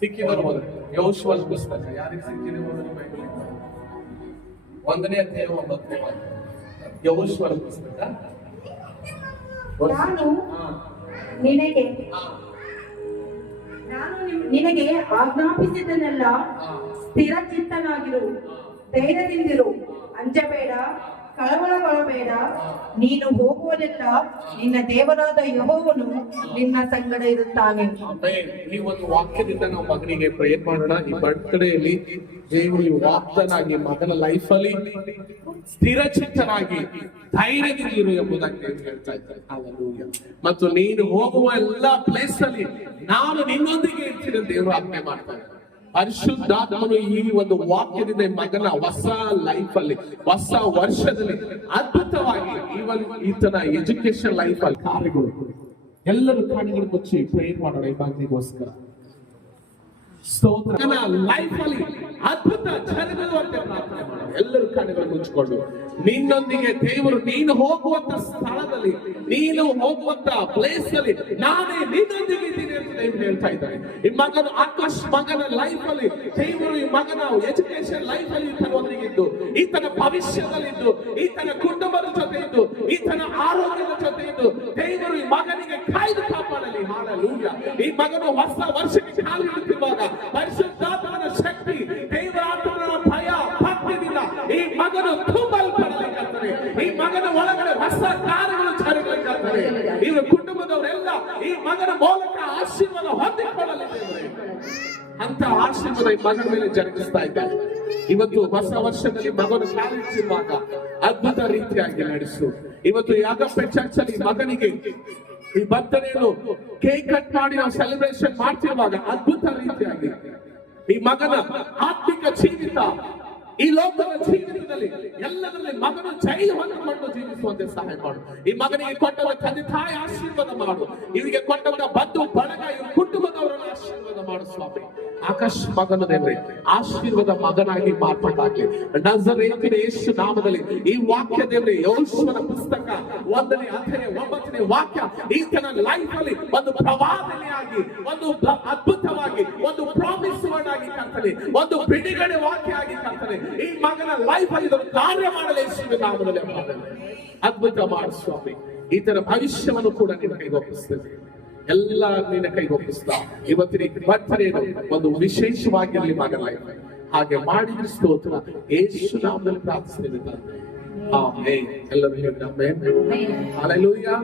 ಸಿಕ್ಕಿದವರು ಮೊದಲು ಯೆಹೋಶುವನ ಪುಸ್ತಕ ಯಾರಿಗೆ ಸಿಕ್ಕಿದೆ ಮೊದಲು ಬೈಬಲ್ 1ನೇ ಅಧ್ಯಾಯ 9ನೇ ವಾಕ್ಯ. ಯೆಹೋಶುವನ ಪುಸ್ತಕ. ನಾನು ನಿನಗೆ ಆಜ್ಞಾಪಿಸಿದ್ದನ್ನೆಲ್ಲ ಸ್ಥಿರ ಚಿತ್ತನಾಗಿರು, ಧೈರ್ಯದಿಂದಿರು, ಅಂಜಬೇಡ, ಕಳವಳಗೊಳ್ಳಬೇಡ. ನೀನು ಹೋಗುವಲ್ಲೆಲ್ಲ ನಿನ್ನ ದೇವರಾದ ಯೆಹೋವನು ನಿನ್ನ ಸಂಗಡ ಇರುತ್ತಾನೆ. ಈ ಒಂದು ವಾಕ್ಯದಿಂದ ನಾವು ಮಗನಿಗೆ ಪ್ರೇಯರ್ ಮಾಡೋಣ. ಈ ಬರ್ತ್ಡೇಯಲ್ಲಿ ದೇವರು ವಾಗ್ದಾನಾಗಿ ಮಗನ ಲೈಫ್ ಅಲ್ಲಿ ಸ್ಥಿರ ಚಿತ್ತನಾಗಿ ಧೈರ್ಯದಿಂದಿರು ಎಂಬುದಾಗಿ ಹೇಳ್ತಾ ಇದ್ದಾರೆ. ಹಲ್ಲೆಲೂಯಾ. ಮತ್ತು ನೀನು ಹೋಗುವ ಎಲ್ಲಾ ಪ್ಲೇಸ್ ಅಲ್ಲಿ ನಾನು ನಿನ್ನೊಂದಿಗೆ ಇರ್ತೀನಿ ದೇವರು ಆಜ್ಞೆ ಮಾಡ್ತಾರೆ. ಪರಿಶುದ್ಧಾತ್ಮನು ಈ ಒಂದು ವಾಕ್ಯದಿಂದ ಮಗನ ಹೊಸ ಲೈಫ್ ಅಲ್ಲಿ, ಹೊಸ ವರ್ಷದಲ್ಲಿ ಅದ್ಭುತವಾಗಿ ಈತನ ಎಜುಕೇಶನ್ ಲೈಫ್ ಅಲ್ಲಿ ಕಾರ್ಯಗಳು ಎಲ್ಲರೂ ಕಣ್ಣುಗಳು ಮುಚ್ಚಿ ಪ್ರೇರ್ ಮಾಡೋಣ ಈ ಮಗನಿಗೋಸ್ಕರ. ಸ್ತೋತ್ರ. ಲೈಫ್ ಅಲ್ಲಿ ಅದ್ಭುತ ಜರುಗುವಂತೆ ಪ್ರಾರ್ಥನೆ ಮಾಡೋಣ. ಎಲ್ಲರೂ ಕಣ್ಣುಗಳು ಮುಚ್ಚಿಕೊಂಡು ನಿನ್ನೊಂದಿಗೆ ದೇವರು ನೀನು ಹೋಗುವಂತ ಸ್ಥಳದಲ್ಲಿ, ನೀನು ಹೋಗುವಂತ ಪ್ಲೇಸ್ ಅಲ್ಲಿ ನಾನೇ ನಿನ್ನೊಂದಿಗೆ ಇದ್ದೀನಿ ಅಂತ ದೇವರು ಹೇಳ್ತಾ ಇದ್ದಾರೆ. ಈ ಮಗನ ಆಕಾಶ್ ಮಗನ ಲೈಫ್ ಅಲ್ಲಿ ದೇವರು ಈ ಮಗನ ಎಜುಕೇಶನ್ ಲೈಫ್ ಅಲ್ಲಿ ಈತನೊಂದಿಗೆ ಇದ್ದು, ಈತನ ಭವಿಷ್ಯದಲ್ಲಿದ್ದು, ಈತನ ಕುಟುಂಬದ ಜೊತೆ ಇದ್ದು, ಈತನ ಆರೋಗ್ಯದ ಜೊತೆ ಇದ್ದು ದೇವರು ಈ ಮಗನಿಗೆ ಕಾಯ್ದು ಕಾಪಾಡಲಿ. ಹಲ್ಲೆಲೂಯಾ. ಈ ಮಗನು ಹೊಸ ವರ್ಷಕ್ಕೆ ಕಾಲಿಡುತ್ತಿರುವಾಗ ಪರಿಶುದ್ಧಾತ್ಮನ ಶಕ್ತಿ, ದೇವರಾತ್ಮನ ಭಯ ಭಕ್ತಿಯಿಂದ ಈ ಮಗನು ತುಂಬಲ್ಪಡಲಿಕ್ಕಾಗ್ತದೆ. ಈ ಮಗನ ಒಳಗಡೆ ಹೊಸ ಕಾರ್ಯಗಳು ಜರುಗಲಿಕ್ಕಾಗ್ತದೆ. ಇವರ ಕುಟುಂಬದವರೆಲ್ಲ ಈ ಮಗನ ಮೂಲಕ ಆಶೀರ್ವಾದ ಹೊಂದಿಕೊಳ್ಳಲಿದ್ದೇವೆ ಅಂತ ಆಶೀರ್ವಾದ ಈ ಮಗನ ಮೇಲೆ ಜರುಗಿಸ್ತಾ ಇದ್ದಾರೆ. ಇವತ್ತು ಹೊಸ ವರ್ಷದಲ್ಲಿ ಮಗನು ಕಾಲಿಟ್ಟಿರುವಾಗ ಅದ್ಭುತ ರೀತಿಯಾಗಿ ನಡೆಸು. ಇವತ್ತು ಯಾಗಪ್ಪೆ ಚರ್ಚ್ ಅಲ್ಲಿ ಮಗನಿಗೆ ಈ ಬರ್ತಡೆಯನ್ನು ಕೇಕ್ ಕಟ್ ಮಾಡಿ ನಾವು ಸೆಲೆಬ್ರೇಷನ್ ಮಾಡ್ತಿರುವಾಗ ಅದ್ಭುತ ರೀತಿಯಾಗಿ ಈ ಮಗನ ಆತ್ಮಿಕ ಜೀವಿತ, ಈ ಲೋಕದ ಜೀವಿತದಲ್ಲಿ ಎಲ್ಲದರಲ್ಲಿ ಮಗನ ಜೈ ಹೊಂದಿಕೊಂಡು ಜೀವಿಸುವಂತೆ ಸಹಾಯ ಮಾಡು. ಈ ಮಗನಿಗೆ ಕೊಟ್ಟವ ತಂದೆ ತಾಯಿ ಆಶೀರ್ವಾದ ಮಾಡು. ಇವರಿಗೆ ಕೊಟ್ಟವ ಬಂಧು ಬಳಗ, ಇವ್ರ ಕುಟುಂಬದವರನ್ನು ಆಶೀರ್ವಾದ ಮಾಡು ಸ್ವಾಮಿ. ಆಕಾಶ್ ಮಗನ ದೇವರೇ ಆಶೀರ್ವಾದ ಮಗನಾಗಿ ಮಾರ್ಪಾಡಾಗಲಿ ನಜರೇತಿನ ಯೇಸು ನಾಮದಲ್ಲಿ. ಈ ವಾಕ್ಯ ದೇವರೇ ಯೆಹೋಶುವನ ಪುಸ್ತಕ 1ನೇ ಅಧ್ಯಾಯ 9ನೇ ವಾಕ್ಯ ಈತನ ಲೈಫ್ ಅಲ್ಲಿ ಒಂದು ಪ್ರವಾದನೆಯಾಗಿ, ಒಂದು ಅದ್ಭುತವಾಗಿ, ಒಂದು ಪ್ರಾಮಿಸ್ ವರ್ಡ್ ಆಗಿ ಕರ್ತನೆ, ಒಂದು ಬಿಡುಗಡೆ ವಾಕ್ಯ ಆಗಿ ಕರ್ತನೆ ಈ ಮಗನ ಲೈಫ್ ಅಲ್ಲಿ ಇದನ್ನು ಕಾರ್ಯ ಮಾಡಲು ಯೇಸುವಿನ ನಾಮದಲ್ಲಿ ಅದ್ಭುತ ಮಾಡು ಸ್ವಾಮಿ. ಈತನ ಭವಿಷ್ಯವನ್ನು ಕೂಡ ನಿನ್ನ ಕೈಗೆ ಒಪ್ಪಿಸ್ತೇನೆ. ಎಲ್ಲ ನಿನ್ನ ಕೈಗೆ ಒಪ್ಪಿಸ್ತಾ ಇವತ್ತಿನ ಬರ್ತಡೇ ಒಂದು ವಿಶೇಷವಾಗಿರಲಿ ಮಗನ ಲೈಫ್. ಹಾಗೆ ಮಾಡಿದ್ರೆ ಸ್ತೋತ್ರ ಯೇಸು ನಾಮದಲ್ಲಿ ಪ್ರಾರ್ಥಿಸ್ತೇನೆ. ಆಮೆನ್. ಎಲ್ಲರೂ ಹೇಳಿ ಆಮೆನ್. ಹಲ್ಲೆಲೂಯಾ.